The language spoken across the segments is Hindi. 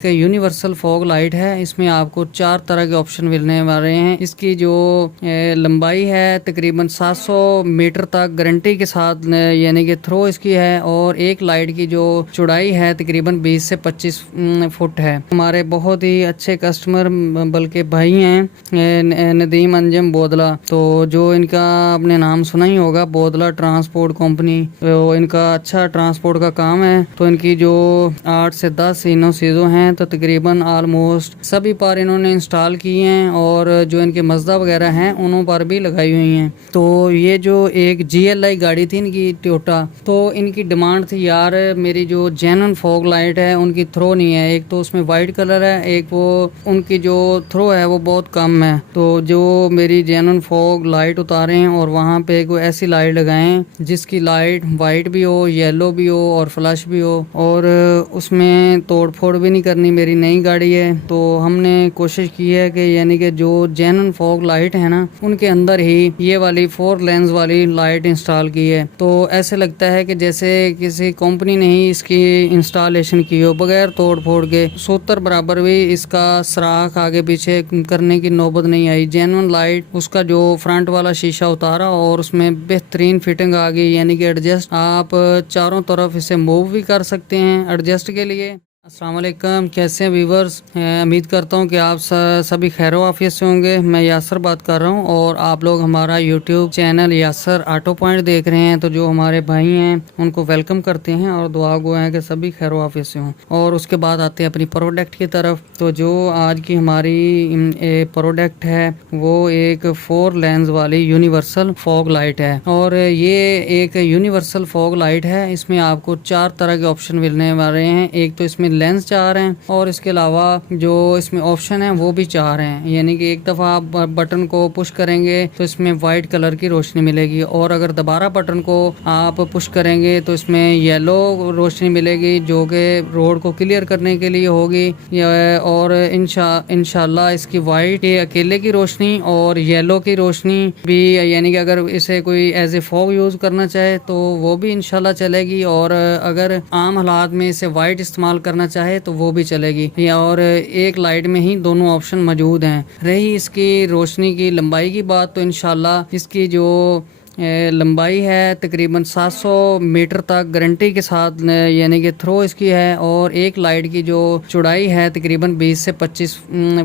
यूनिवर्सल फॉग लाइट है। इसमें आपको 4 तरह के ऑप्शन मिलने वाले हैं। इसकी जो लंबाई है तकरीबन 700 मीटर तक गारंटी के साथ यानी कि थ्रो इसकी है, और एक लाइट की जो चौड़ाई है तकरीबन 20 से 25 फुट है। हमारे बहुत ही अच्छे कस्टमर बल्कि भाई हैं नदीम अंजम बोदला, तो जो इनका आपने नाम सुना ही होगा, बोदला ट्रांसपोर्ट कंपनी। तो इनका अच्छा ट्रांसपोर्ट का काम है। तो इनकी जो 8 से 10 इनो सीजों हैं तो तकरीबन ऑलमोस्ट सभी पर इन्होंने इंस्टॉल किए हैं, और जो इनके मजदा वगैरह हैं उन पर भी लगाई हुई हैं। तो ये जो एक GLI गाड़ी थी इनकी टोयोटा, तो इनकी डिमांड थी यार मेरी जो जेन्युइन फॉग लाइट है उनकी थ्रो नहीं है। एक तो उसमें वाइट कलर है, एक वो उनकी जो थ्रो है वो बहुत कम है। तो जो मेरी जेन्युइन फॉग लाइट उतारें और वहाँ पे कोई ऐसी लाइट लगाएं जिसकी लाइट वाइट भी हो, येलो भी हो और फ्लैश भी हो, और उसमें तोड़ फोड़ भी नहीं करनी। मेरी नई गाड़ी है तो हमने कोशिश की है कि यानी कि जो जेन्युइन फॉग लाइट है ना उनके अंदर ही ये वाली 4 लेंस वाली लाइट इंस्टॉल की है। तो ऐसे लगता है कि जैसे किसी कंपनी ने ही इसकी इंस्टॉलेशन की हो बगैर तोड़ फोड़ के। 70 बराबर भी इसका सराख आगे पीछे करने की नौबत नहीं आई। जेन्युइन लाइट, उसका जो फ्रंट वाला शीशा उतारा और उसमें बेहतरीन फिटिंग आ गई, यानी कि एडजस्ट आप चारों तरफ इसे मूव भी कर सकते हैं एडजस्ट के लिए। अस्सलाम वालेकुम, कैसे हैं व्यूवर्स। उम्मीद करता हूं कि आप सभी खैर आफियत से होंगे। मैं यासर बात कर रहा हूं और आप लोग हमारा YouTube channel Yasir auto point देख रहे हैं। तो जो हमारे भाई हैं उनको वेलकम करते हैं और दुआ गो हैं कि सभी खैर आफियत से हों। और उसके बाद आते हैं अपनी प्रोडक्ट की तरफ। तो जो आज की हमारी प्रोडक्ट है वो एक 4 लेंस वाली यूनिवर्सल फॉग लाइट है, और ये एक यूनिवर्सल फॉग लाइट है। इसमें आपको 4 तरह के ऑप्शन मिलने वाले हैं। एक तो इसमें लेंस 4 हैं, और इसके अलावा जो इसमें ऑप्शन है वो भी 4 हैं। यानी कि एक दफ़ा आप बटन को पुश करेंगे तो इसमें वाइट कलर की रोशनी मिलेगी, और अगर दोबारा बटन को आप पुश करेंगे तो इसमें येलो रोशनी मिलेगी जो कि रोड को क्लियर करने के लिए होगी। और इंशाल्लाह इसकी वाइट अकेले की रोशनी और येलो की रोशनी भी, यानी कि अगर इसे कोई एज ए फॉग यूज़ करना चाहे तो वो भी इंशाल्लाह चलेगी, और अगर आम हालात में इसे वाइट इस्तेमाल करना चाहे तो वो भी चलेगी। और एक लाइट में ही दोनों ऑप्शन मौजूद हैं। रही इसकी रोशनी की लंबाई की बात, तो इंशाल्लाह इसकी जो लंबाई है तकरीबन 700 मीटर तक गारंटी के साथ यानी कि थ्रो इसकी है, और एक लाइट की जो चौड़ाई है तकरीबन 20 से 25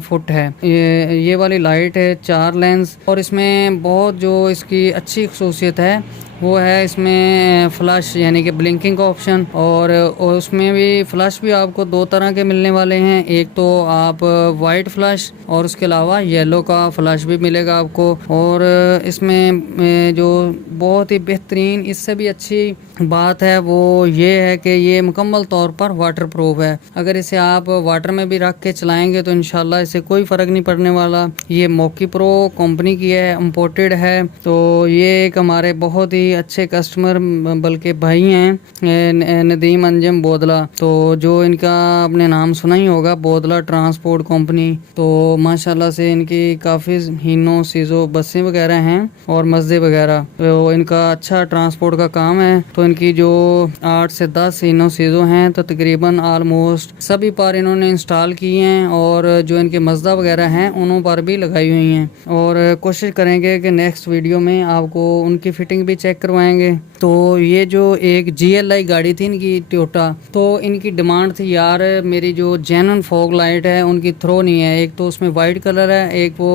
फुट है। ये वाली लाइट है 4 लेंस, और इसमें बहुत जो इसकी अच्छी खसूसियत है वो है इसमें फ्लैश यानी कि ब्लिंकिंग का ऑप्शन, और उसमें भी फ्लैश भी आपको 2 तरह के मिलने वाले हैं। एक तो आप वाइट फ्लैश और उसके अलावा येलो का फ्लैश भी मिलेगा आपको। और इसमें जो बहुत ही बेहतरीन, इससे भी अच्छी बात है वो ये है कि ये मुकम्मल तौर पर वाटर प्रूफ है। अगर इसे आप वाटर में भी रख के चलाएंगे तो इंशाल्लाह इसे कोई फ़र्क नहीं पड़ने वाला। ये मोकी प्रो कंपनी की है, इम्पोर्टेड है। तो ये एक हमारे बहुत ही अच्छे कस्टमर बल्कि भाई हैं नदीम अंजम बोदला, तो जो इनका आपने नाम सुना ही होगा, बोदला ट्रांसपोर्ट कंपनी। तो माशाल्लाह से इनकी काफ़ी हीनो सीजो बसें वगैरह हैं और मस्जिद वगैरह। तो इनका अच्छा ट्रांसपोर्ट का काम है। तो इनकी जो 8 से 10 हीनो सीजो हैं तो तकरीबन ऑलमोस्ट सभी पर इन्होंने इंस्टॉल किए हैं, और जो इनके मस्जिद वगैरह हैं उन पर भी लगाई हुई हैं। और कोशिश करेंगे कि नेक्स्ट वीडियो में आपको उनकी फिटिंग भी चेक करवाएंगे। तो ये जो एक GLI गाड़ी थी इनकी टोयोटा, तो इनकी डिमांड थी यार मेरी जो जेन्युइन फॉग लाइट है उनकी थ्रो नहीं है। एक तो उसमें वाइट कलर है, एक वो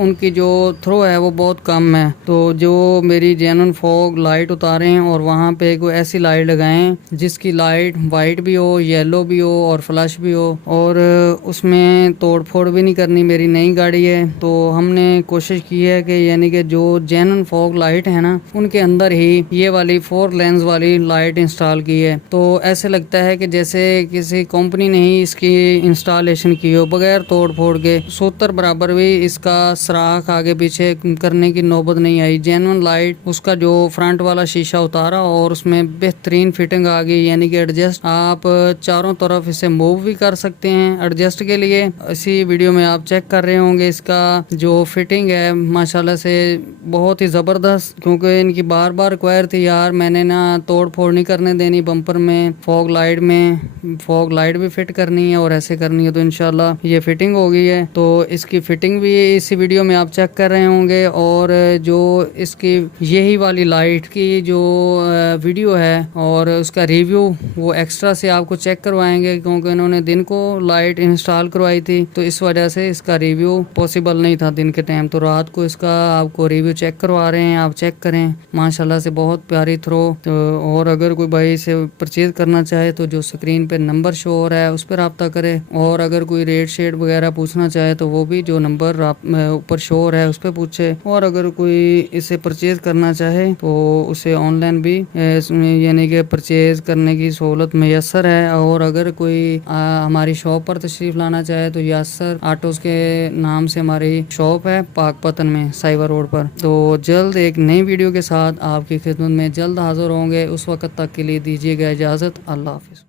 उनकी जो थ्रो है वो बहुत कम है। तो जो मेरी जेन्युइन फॉग लाइट उतारें और वहाँ पे कोई ऐसी लाइट लगाएं जिसकी लाइट वाइट भी हो, येलो भी हो और फ्लैश भी हो, और उसमें तोड़ फोड़ भी नहीं करनी। मेरी नई गाड़ी है तो हमने कोशिश की है कि यानी कि जो जेन्युइन फॉग लाइट है ना उनके अंदर ही ये वाली 4 लेंस वाली लाइट इंस्टॉल की है। तो ऐसे लगता है कि जैसे किसी कंपनी ने ही इसकी इंस्टॉलेशन की हो बगैर तोड़ फोड़ के। 70 बराबर भी इसका सराख आगे पीछे करने की नौबत नहीं आई। जेन्युइन लाइट, उसका जो फ्रंट वाला शीशा उतारा और उसमें बेहतरीन फिटिंग आ गई, यानी कि एडजस्ट आप चारों तरफ इसे मूव भी कर सकते हैं एडजस्ट के लिए। इसी वीडियो में आप चेक कर रहे होंगे इसका जो फिटिंग है माशाल्लाह से बहुत ही ज़बरदस्त, क्योंकि इनकी बार बार रिक्वायर थी यार, मैंने ना तोड़ फोड़ नहीं करने देनी बम्पर में, फॉग लाइट भी फिट करनी है और ऐसे करनी है। तो इंशाल्लाह ये फिटिंग हो गई है। तो इसकी फिटिंग भी इसी वीडियो में आप चेक कर रहे होंगे। और जो इसकी यही वाली लाइट की जो वीडियो है और उसका रिव्यू वो एक्स्ट्रा से आपको चेक करवाएंगे, क्योंकि इन्होंने दिन को लाइट इंस्टॉल करवाई थी, तो इस वजह से इसका रिव्यू पॉसिबल नहीं था दिन के टाइम। तो रात को इसका आपको रिव्यू चेक करवा रहे हैं, आप चेक करें। माशाल्लाह से बहुत प्यारी थ्रो। तो और अगर कोई भाई इसे परचेज करना चाहे तो जो स्क्रीन पे नंबर शो हो रहा है उस पर रब्ता करे। और अगर कोई रेट शेड वगैरह पूछना चाहे तो वो भी जो नंबर ऊपर शो हो रहा है उस पर पूछे। और अगर कोई इसे परचेज करना चाहे तो उसे ऑनलाइन भी यानी कि परचेज करने की सहूलत मैसर है। और अगर कोई हमारी शॉप पर तशरीफ़ लाना चाहे तो यासर ऑटोज़ के नाम से हमारी शॉप है पाकपतन में साइबर रोड पर। तो जल्द एक नई वीडियो के साथ आपकी खिदमत में जल्द हाजिर होंगे। उस वक्त तक के लिए दीजिएगा इजाज़त। अल्लाह हाफिज़।